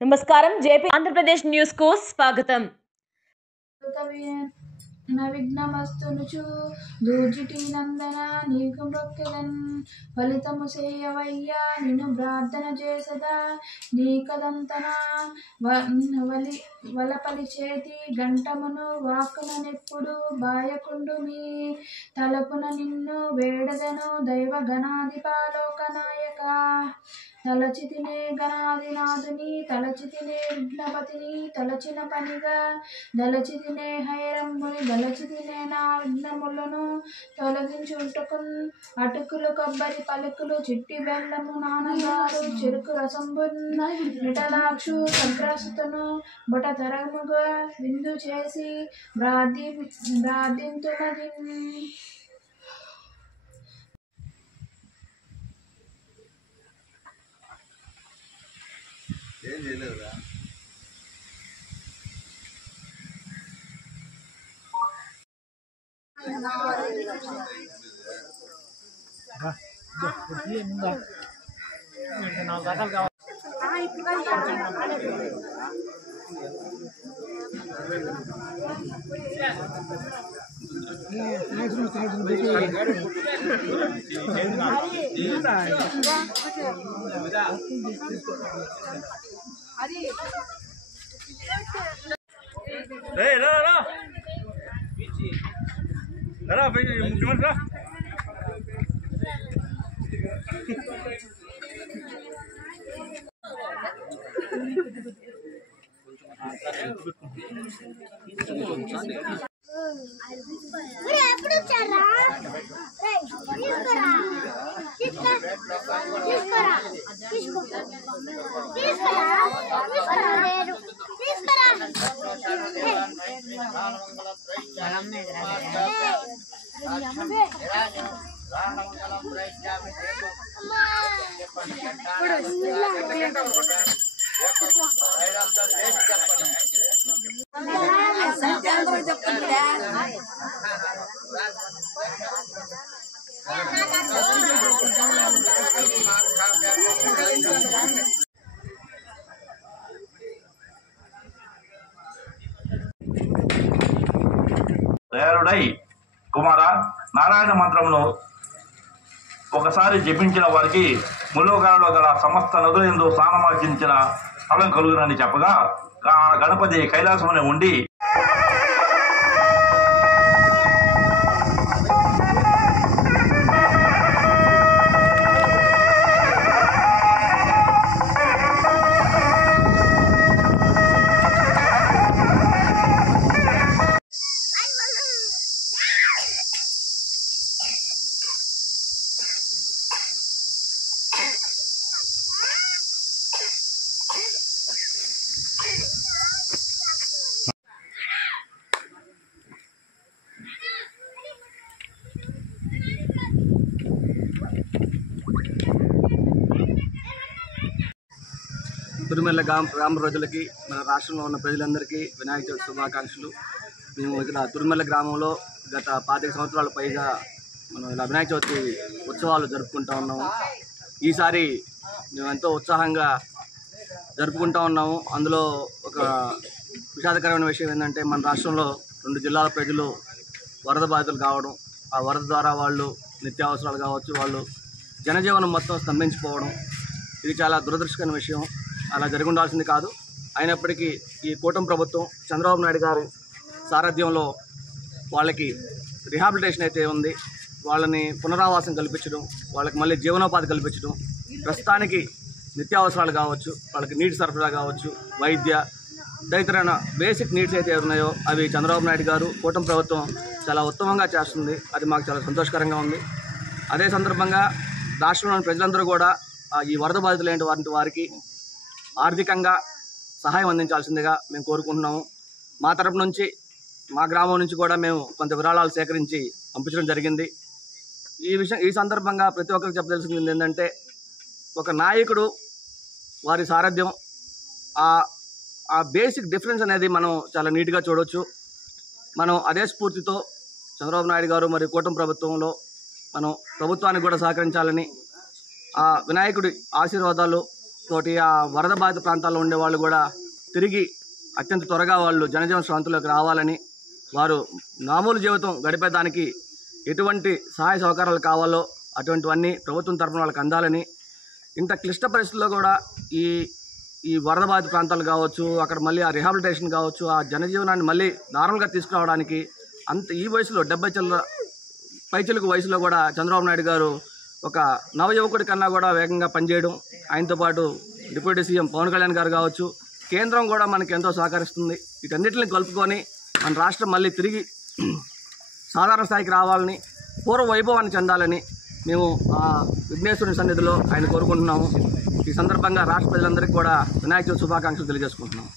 నమస్కారం JP Andhra Pradesh news కు స్వాగతం. విఘ్నమస్తునుచు దూజిటి నందన నీకు మొక్కెదన్ ఫలితము సేయవయ్యా నిన్ను ప్రార్థన చేసదా నీకదంతన వలపలి చేతి గంటమును వాక్కుననెప్పుడు బాయకుండు మీ తలపున నిన్ను వేడదను దైవ గణాధిపాలోక నాయక తలచితినే గణాధినాథుని తలచితినే విఘ్నపతిని తలచిన పనిగా దలచితినే హైరంబుని దలచితినే నా విఘ్నములను తొలగించుటకున్ అటుకులు కొబ్బరి పలుకులు చిట్టి బెల్లము నానగారు చెరుకు రసంబున్న విఠలాక్షు సగ్రసుతను బొట తరముగా విందు చేసి ప్రార్థింతునది. ఏం చేయలేదురా ముఖ్యమంత్రి దయాళుడై కుమార నారాయణ మంత్రమును ఒకసారి జపించిన వారికి ముల్లోకాలలో గల సమస్త నదులందు స్నానమార్జించిన ఫలం కలుగునని చెప్పగా గణపతి కైలాసమునే ఉండి తిరుమల గ్రామ ప్రజలకి మన రాష్ట్రంలో ఉన్న ప్రజలందరికీ వినాయక చవితి శుభాకాంక్షలు. మేము ఇక్కడ తిరుమల గ్రామంలో గత 25 సంవత్సరాల పైగా మనం ఇలా వినాయక చవితి ఉత్సవాలు జరుపుకుంటూ ఉన్నాము. ఈసారి మేము ఎంతో ఉత్సాహంగా జరుపుకుంటూ ఉన్నాము. అందులో ఒక విషాదకరమైన విషయం ఏంటంటే మన రాష్ట్రంలో 2 జిల్లాల ప్రజలు వరద బాధితులు కావడం, ఆ వరద ద్వారా వాళ్ళు నిత్యావసరాలు కావచ్చు, వాళ్ళు జనజీవనం మొత్తం స్తంభించిపోవడం, ఇది చాలా దురదృష్టకరమైన విషయం. అలా జరిగి ఉండాల్సింది కాదు. అయినప్పటికీ ఈ కూటమి ప్రభుత్వం చంద్రబాబు నాయుడు గారి సారథ్యంలో వాళ్ళకి రిహాబిలిటేషన్ అయితే ఉంది. వాళ్ళని పునరావాసం కల్పించడం, వాళ్ళకి మళ్ళీ జీవనోపాధి కల్పించడం, ప్రస్తుతానికి నిత్యావసరాలు కావచ్చు, వాళ్ళకి నీటి సరఫరా కావచ్చు, వైద్య తదితరమైన బేసిక్ నీడ్స్ అయితే ఉన్నాయో అవి చంద్రబాబు నాయుడు గారు కూటమి ప్రభుత్వం చాలా ఉత్తమంగా చేస్తుంది. అది మాకు చాలా సంతోషకరంగా ఉంది. అదే సందర్భంగా రాష్ట్రంలోని ప్రజలందరూ కూడా ఈ వరద బాధితులైన వారికి ఆర్థికంగా సహాయం అందించాల్సిందిగా మేము కోరుకుంటున్నాము. మా తరపు నుంచి, మా గ్రామం నుంచి కూడా మేము కొంత విరాళాలు సేకరించి పంపించడం జరిగింది. ఈ సందర్భంగా ప్రతి ఒక్కరికి చెప్పదలసింది ఏంటంటే, ఒక నాయకుడు వారి సారథ్యం ఆ బేసిక్ డిఫరెన్స్ అనేది మనం చాలా నీట్గా చూడవచ్చు. మనం అదే స్ఫూర్తితో చంద్రబాబు నాయుడు గారు మరియు కూటమి ప్రభుత్వంలో మనం ప్రభుత్వానికి కూడా సహకరించాలని, ఆ వినాయకుడి ఆశీర్వాదాలు తోటి ఆ వరద బాధిత ప్రాంతాల్లో ఉండే వాళ్ళు కూడా తిరిగి అత్యంత త్వరగా వాళ్ళు జనజీవన స్రవంతిలోకి రావాలని, వారు మామూలు జీవితం గడిపేదానికి ఎటువంటి సహాయ సహకారాలు కావాలో అటువంటివన్నీ ప్రభుత్వం తరఫున వాళ్ళకి అందాలని, ఇంత క్లిష్ట పరిస్థితుల్లో కూడా ఈ వరద బాధిత ప్రాంతాలు కావచ్చు, అక్కడ మళ్ళీ ఆ రిహాబిలిటేషన్ కావచ్చు, ఆ జనజీవనాన్ని మళ్ళీ నార్మల్గా తీసుకురావడానికి ఈ వయసులో 70 పైచిలుకు వయసులో కూడా చంద్రబాబు నాయుడు గారు ఒక నవయువకుడి కన్నా కూడా వేగంగా పనిచేయడం, ఆయనతో పాటు డిప్యూటీ సీఎం పవన్ కళ్యాణ్ గారు కావచ్చు, కేంద్రం కూడా మనకి ఎంతో సహకరిస్తుంది. వీటన్నిటిని కలుపుకొని మన రాష్ట్రం మళ్ళీ తిరిగి సాధారణ స్థాయికి రావాలని, పూర్వ వైభవాన్ని చెందాలని మేము విఘ్నేశ్వరుని సన్నిధిలో ఆయన కోరుకుంటున్నాము. ఈ సందర్భంగా రాష్ట్ర ప్రజలందరికీ కూడా వినాయక చవితి శుభాకాంక్షలు తెలియజేసుకుంటున్నాము.